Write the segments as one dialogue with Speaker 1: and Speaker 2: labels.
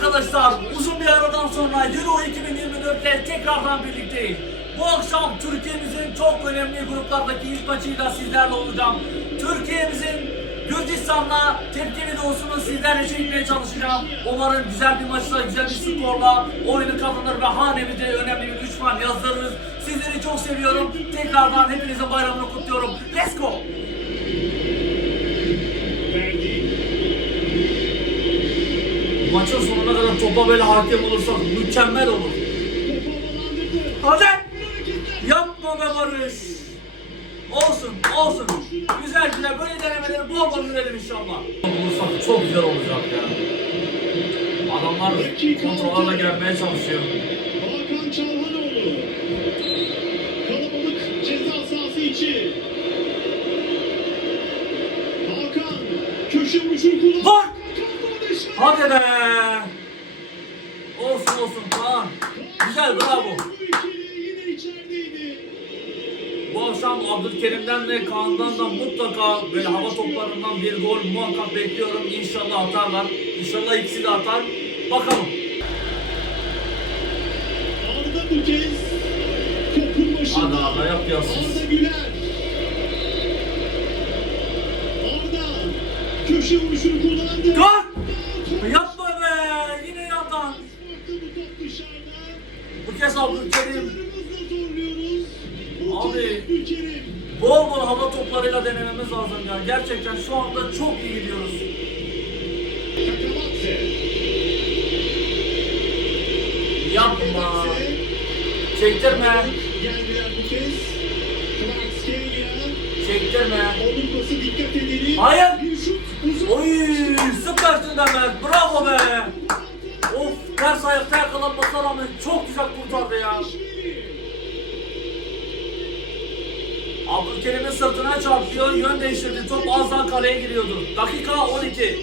Speaker 1: arkadaşlar uzun bir aradan sonra Euro 2024'te tekrardan birlikteyiz. Bu akşam Türkiye'mizin çok önemli gruplardaki ilk maçıyla sizlerle olacağım. Türkiye'mizin Gürcistan'la tepki videosunu sizlerle çekmeye çalışacağım. Umarım güzel bir maçla, güzel bir skorla oyunu kazanır ve hanemize önemli bir 3 puan yazdırırız. Sizleri çok seviyorum. Tekrardan hepinizin bayramını kutluyorum. Let's go! Maçın sonuna kadar topa böyle hakim olursak mükemmel olur. Hadi! Yapma be Barış! Olsun, olsun. Güzel güzel böyle denemeleri bol bol görelim inşallah. Bulursak çok güzel olacak ya. Adamlar kontrollerle gelmeye çalışıyor. Hadi be! Olsun olsun tamam. Güzel bravo.
Speaker 2: Bu
Speaker 1: akşam Abdülkerim'den ve Kaan'dan da mutlaka böyle hava toplarından bir gol muhakkak bekliyorum. İnşallah atarlar. İnşallah ikisi de atar. Bakalım.
Speaker 2: Arda bu kez topun başında.
Speaker 1: Hadi Arda, yap ya siz.
Speaker 2: Arda Güler. Arda köşe vuruşunu kullandı.
Speaker 1: Gol! Yapma be! Yine.
Speaker 2: Baktı bu
Speaker 1: kez Abdülkerim Abi. bol bol hava toplarıyla denememiz lazım ya. Gerçekten şu anda çok iyi gidiyoruz. Yapma. Çektirme. Çektirme. Hayır. Oy süpersin Demet. Bravo be. Of ters ayakta yakalanmasına rağmen çok güzel kurtardı ya. Abdülkerim'in sırtına çarpıyor, yön değiştirdi. Top az daha kaleye giriyordu. Dakika 12.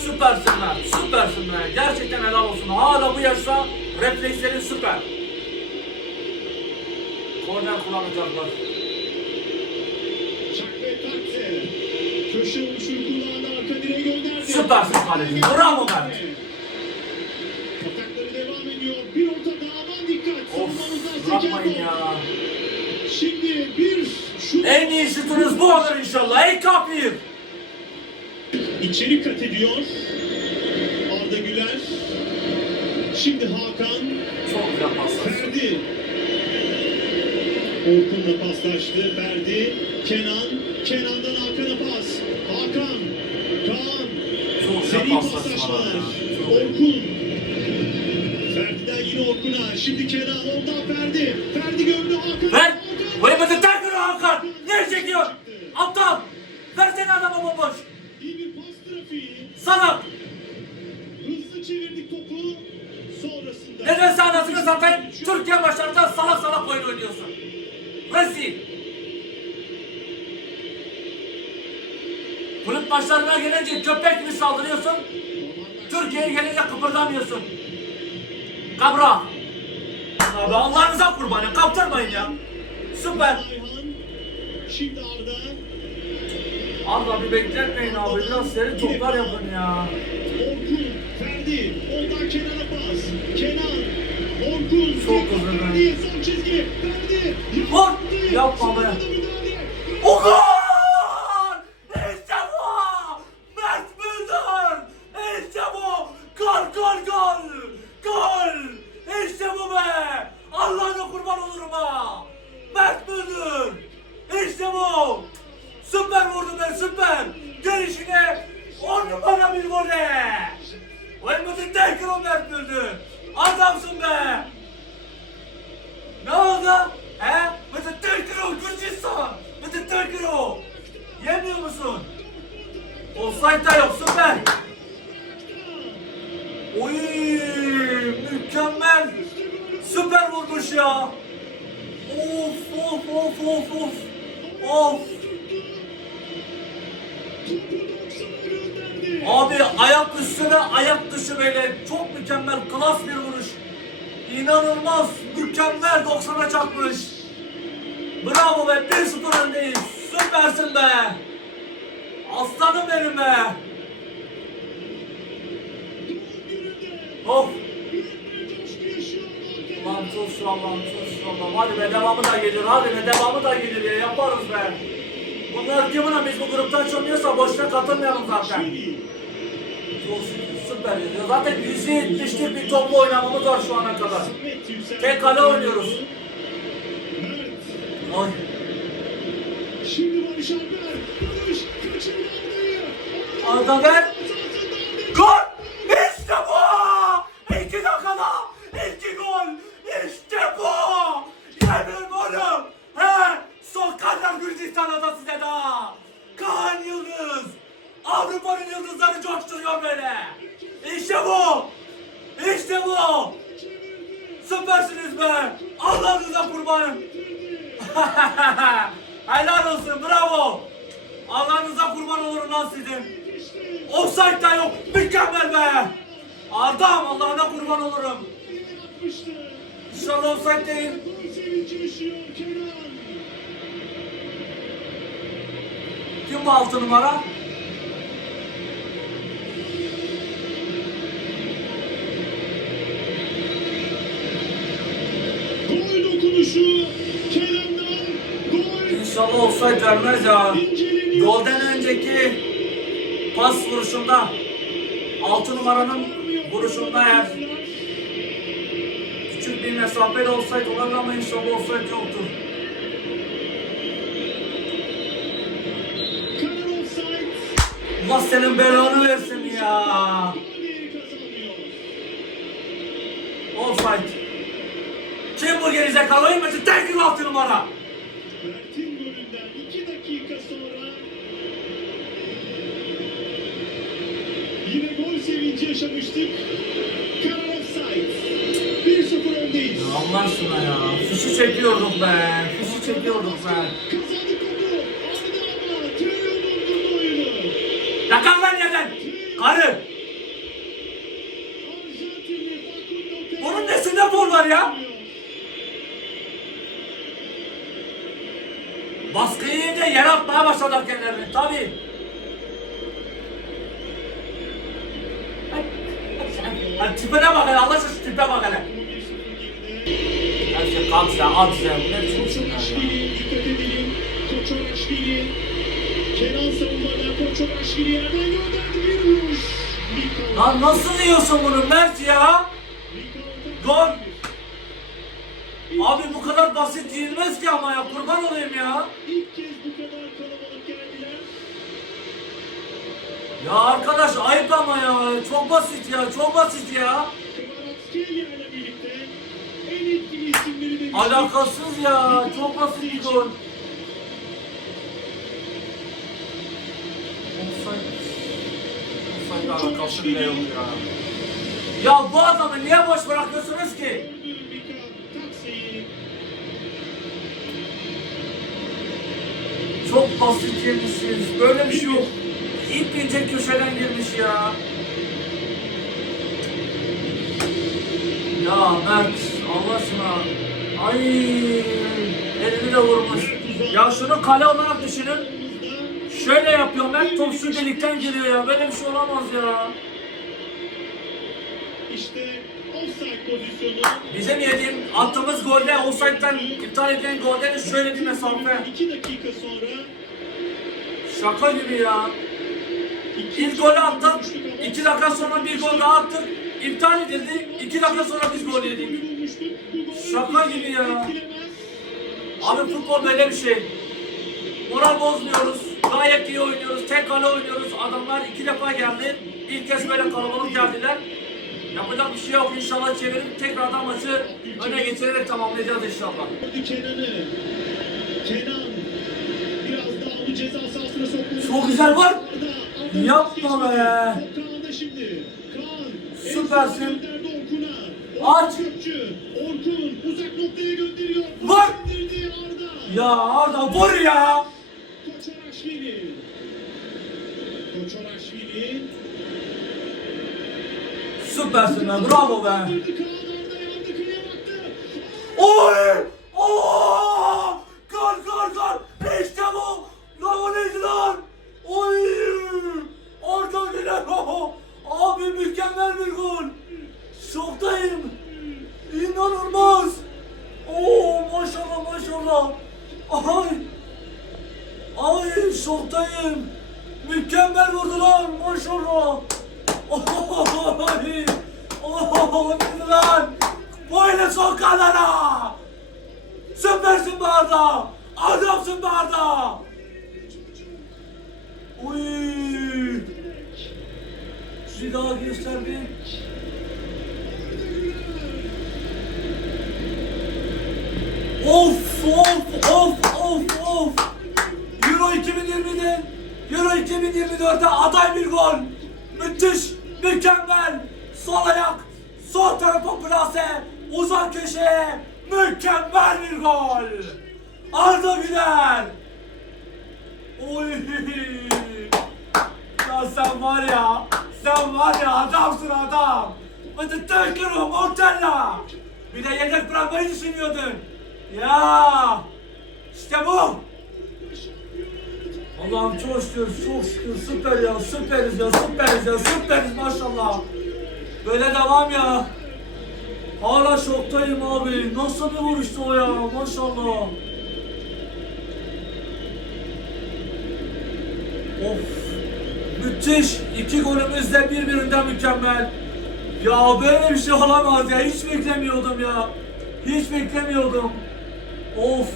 Speaker 1: Süpersin be, süpersin be. Gerçekten helal olsun. Hala bu yaşta reflekslerin süper. Korner kullanacaklar. Süpersin kaleci. Bravo be.
Speaker 2: Atakları devam ediyor. Bir orta daha aman dikkat.
Speaker 1: Of
Speaker 2: Savunmamızdan
Speaker 1: ya.
Speaker 2: Şimdi bir şut.
Speaker 1: En iyi şutunuz bu olur inşallah. Ey kafir.
Speaker 2: İçeri kat ediyor. Arda Güler. Şimdi Hakan.
Speaker 1: Çok güzel paslar.
Speaker 2: Ferdi. Orkun'la paslaştı. Ferdi. Kenan. Kenan'dan Hakan'a pas. Hakan. Kaan.
Speaker 1: Çok
Speaker 2: Orkun. Ferdi'den yine Orkun'a. Şimdi Kenan. Oradan Ferdi. Ferdi gördü Hakan.
Speaker 1: Ver!
Speaker 2: Hakan.
Speaker 1: Buraya bakın Tankırı Hakan! Nereye çekiyor? Aptal! Versene adama bomboş!
Speaker 2: İyi bir pas trafiği.
Speaker 1: Salak!
Speaker 2: Hızlı çevirdik topu. Sonrasında.
Speaker 1: Neden sen anasını satayım? Türkiye maçlarında salak salak oyun oynuyorsun. Rezil! Kulüp maçlarına gelince köpek gibi saldırıyorsun. Türkiye'ye gelince kıpırdamıyorsun. Kabra! Abi Allah'ınıza kurbanım kaptırmayın ya. Süper!
Speaker 2: Şimdi Arda.
Speaker 1: Arda bir bekletmeyin abi biraz seri toplar yapın ya.
Speaker 2: Orkun, Ferdi, ondan Kenan'a pas. Kenan, Orkun,
Speaker 1: Çok
Speaker 2: Ferdi, son çizgi, Ferdi.
Speaker 1: Vur! Yapma be. O gol! Offside'da yok süper! Oy mükemmel! Süper vurmuş ya! Of of of of of! Of!
Speaker 2: Topu 90'a gönderdi.
Speaker 1: Abi ayak üstüne ayak dışı böyle çok mükemmel klas bir vuruş. İnanılmaz mükemmel 90'a çakmış. Bravo be 1-0 öndeyiz. Süpersin be. Aslanım benim be. Of. Lan tut şu an lan tut şu an lan. Hadi be devamı da geliyor. Hadi be devamı da geliyor ya. Yaparız be. Bunlar kimine biz bu gruptan çıkmıyorsa boşuna katılmayalım zaten. Süper ya. Zaten %70'lik bir toplu oynamamız var şu ana kadar. Tek kale oynuyoruz. Ay.
Speaker 2: Şimdi Barış Alper.
Speaker 1: Arda ver. Gol! İşte bu! İki dakikada iki gol! İşte bu! Yemin oğlum! He! Sokarlar Gürcistan'a da size daha! Kaan Yıldız! Avrupa'nın yıldızları coşturuyor böyle! İşte bu! İşte bu! Süpersiniz be! Allah'ınıza kurbanım! Helal olsun, bravo! Allah'ınıza kurban olurum lan sizin! Offside da yok. Mükemmel be. Ardam Allah'ına kurban olurum. İnşallah offside değil. Kim bu altı numara?
Speaker 2: Gol dokunuşu gol
Speaker 1: İnşallah offside vermez ya. Golden önceki pas vuruşunda altı numaranın vuruşunda eğer küçük bir mesafede offside olabilir ama inşallah.
Speaker 2: Karar offside.
Speaker 1: Allah senin belanı versin ya. Offside. Kim bu gerizekalı oyuncu? Tek yıl altı numara.
Speaker 2: Yine gol sevinci yaşamıştık. Karar offside. 1-0 öndeyiz.
Speaker 1: Allah aşkına ya. Fişi çekiyorduk be. Fişi çekiyorduk be.
Speaker 2: Kazandık onu. Arda ama Teo durdurdu oyunu.
Speaker 1: Yakar lan yerden. Karı.
Speaker 2: Arjantinli Facundo Teo.
Speaker 1: Bunun nesinde gol var ya? Baskıyı yiyince yere atmaya başladılar kendilerini. Tabii. Hadi tipine bak hele. Allah aşkına şu tipe bak hele.
Speaker 2: 1-0 geride.
Speaker 1: Hadi sen kalk sen at sen. Bu ne biçim işin ya?
Speaker 2: Koçoraşvili dikkat edelim. Koçoraşvili. Kenan savunmada Koçoraşvili yerden gönderdi bir vuruş. Mikal.
Speaker 1: Lan nasıl yiyorsun bunu Mert ya? Gol. Abi bu kadar basit yiyilmez ki ama ya. Kurban olayım ya.
Speaker 2: İlk kez
Speaker 1: Ya arkadaş ayıp ama ya. Çok basit ya. Çok basit ya. Alakasız ya. Çok basit bir gol. Alakası bile yok ya. Ya bu adamı niye boş bırakıyorsunuz ki? Çok basit yemişsiniz. Böyle bir şey yok. İp ince köşeden girmiş ya. Ya Mert Allah aşkına. Ay elini de vurmuş. Ya şunu kale olarak düşünün. Şöyle yapıyor Mert top şu delikten giriyor ya. Böyle bir şey olamaz ya. Bizim yediğim attığımız golde offside'den iptal edilen golde de şöyle bir mesafe.
Speaker 2: 2 dakika sonra
Speaker 1: Şaka gibi ya. İlk golü attık. iki dakika sonra bir gol daha attık. İptal edildi. İki dakika sonra biz gol yedik. Şaka gibi ya. Abi futbol böyle bir şey. Moral bozmuyoruz. Gayet iyi oynuyoruz. Tek kale oynuyoruz. Adamlar iki defa geldi. İlk kez böyle kalabalık geldiler. Yapacak bir şey yok. İnşallah çevirip tekrardan maçı öne geçirerek tamamlayacağız inşallah.
Speaker 2: Kenan biraz daha onu ceza sahasına soktu.
Speaker 1: Çok güzel var. Yapma be. Süpersin. Aç.
Speaker 2: Orkun uzak noktaya gönderiyor. Arda.
Speaker 1: Ya Arda vur ya.
Speaker 2: Koçoraşvili. Koçoraşvili.
Speaker 1: Süpersin be. Bravo be. Oy! Oo! Gol gol gol! Daha göster bir. Of of of of of. Euro 2020'de Euro 2024'te aday bir gol. Müthiş, mükemmel. Sol ayak, sol tarafa plase, uzak köşeye mükemmel bir gol. Arda Güler. Sen var ya adamsın adam. Hadi tekrar o Montella. Bir de yedek bırakmayı düşünüyordun. Ya. İşte bu. Allah'ım çok şükür, çok şükür. Süper ya, süperiz ya, süperiz ya, süperiz maşallah. Böyle devam ya. Hala şoktayım abi. Nasıl bir vuruştu o ya, maşallah. Of. Müthiş. İki golümüz de birbirinden mükemmel. Ya böyle bir şey olamaz ya. Hiç beklemiyordum ya. Hiç beklemiyordum. Of.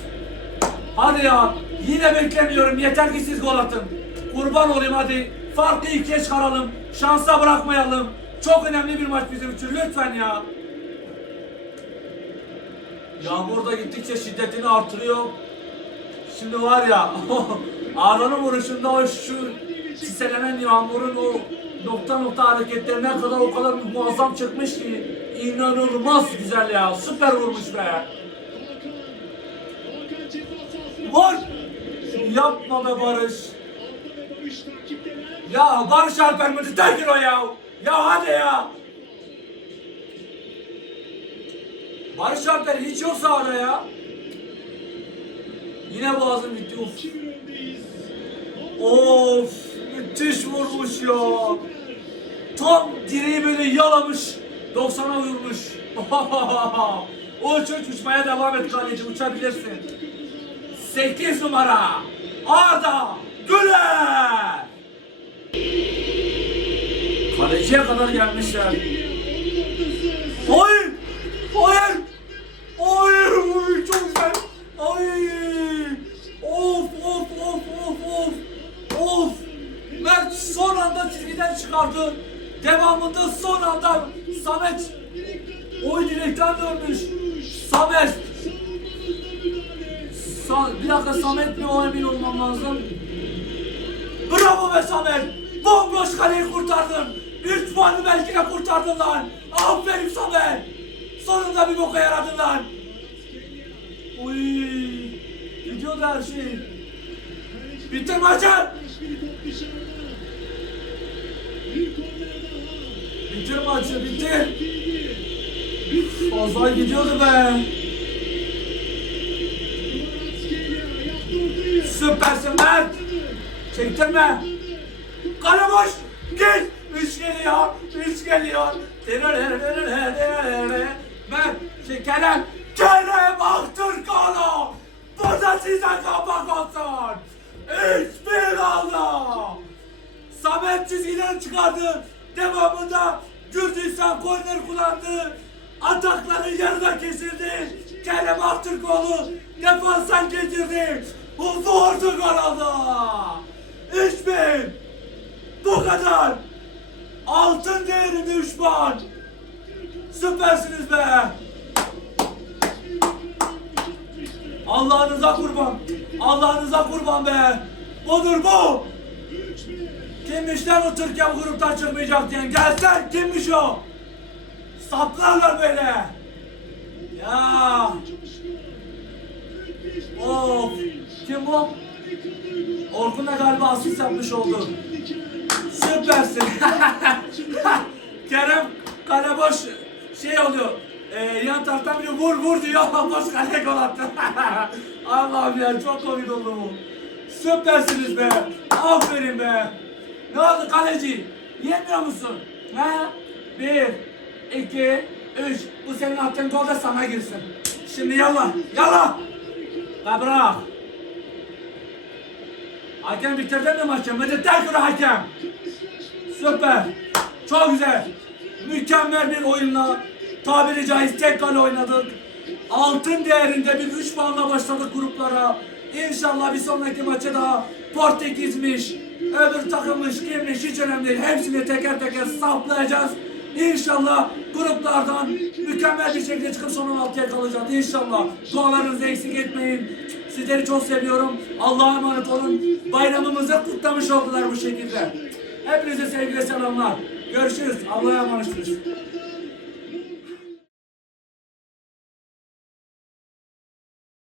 Speaker 1: Hadi ya. Yine beklemiyorum. Yeter ki siz gol atın. Kurban olayım hadi. Farklı ikiye çıkaralım. Şansa bırakmayalım. Çok önemli bir maç bizim için. Lütfen ya. Yağmur da gittikçe şiddetini artırıyor. Şimdi var ya Arda'nın vuruşunda o şu çiselenen yağmurun o nokta nokta hareketlerine kadar o kadar muazzam çıkmış ki inanılmaz güzel ya süper vurmuş be. Vur! Yapma be Barış. Ya Barış Alper mi tekir o ya? Ya hadi ya. Barış Alper hiç yok sahada ya. Yine boğazım gitti of.
Speaker 2: 2-1 öndeyiz.
Speaker 1: Of müthiş vurmuş ya. Tam direği böyle yalamış. 90'a vurmuş. Uç uç uçmaya devam et kaleci uçabilirsin. 8 numara Arda Güler. Kaleciye kadar gelmişler. Hayır! Hayır! Çıkardı. Devamında son anda Samet oy direkten dönmüş. Samet! Sa bir dakika Samet mi o emin olmam lazım. Bravo be Samet! Bomboş kaleyi kurtardın! Üç puanı belki de kurtardın lan! Aferin Samet! Sonunda bir boka yaradın lan! Uy! Gidiyordu her şey. Bitir maçı! Bitir maçı, bitir! Fazla gidiyordu be! Süpersin Mert! Çektirme! Kale boş! Git! Üç geliyor! Üç geliyor! Mert! Şey Kerem! Kerem Aktürkoğlu! Bu da size kapak olsun! Üç bir oldu! Samet çizgiden çıkardı. Devamında Gürcistan korner kullandı. Atakları yarıda kesildi. Kerem Aktürkoğlu defanstan getirdi. Vurdu gol oldu. 3-1. Bu kadar. Altın değerinde 3 puan. Süpersiniz be. Allah'ınıza kurban. Allah'ınıza kurban be. Budur bu. Kimmiş lan o Türkiye bu gruptan çıkmayacak diyen? Gelsen kimmiş o? Saplarlar böyle. Ya. Of. Kim bu? Orkun da galiba asist yapmış oldu. Süpersin. Kerem kale boş şey oluyor. Ee, yan taraftan biri vur vur diyor. boş kale gol attı. Allah'ım ya çok komik oldu bu. Süpersiniz be. Aferin be. Ne oldu kaleci? Yemiyor musun? Ha? Bir, iki, üç. Bu senin attığın gol da sana girsin. Şimdi yallah. Yallah. Ha bırak. Hakem bitirdi mi maçı? Medetler göre hakem. Süper. Çok güzel. Mükemmel bir oyunla tabiri caiz tek kale oynadık. Altın değerinde bir 3 puanla başladık gruplara. İnşallah bir sonraki maçı da Portekiz'miş, öbür takımmış, kimmiş hiç önemli değil. Hepsini teker teker saplayacağız. İnşallah gruplardan mükemmel bir şekilde çıkıp son 16'ya kalacağız. İnşallah. Dualarınızı eksik etmeyin. Sizleri çok seviyorum. Allah'a emanet olun. Bayramımızı kutlamış oldular bu şekilde. Hepinize sevgiyle selamlar. Görüşürüz. Allah'a emanetsiniz.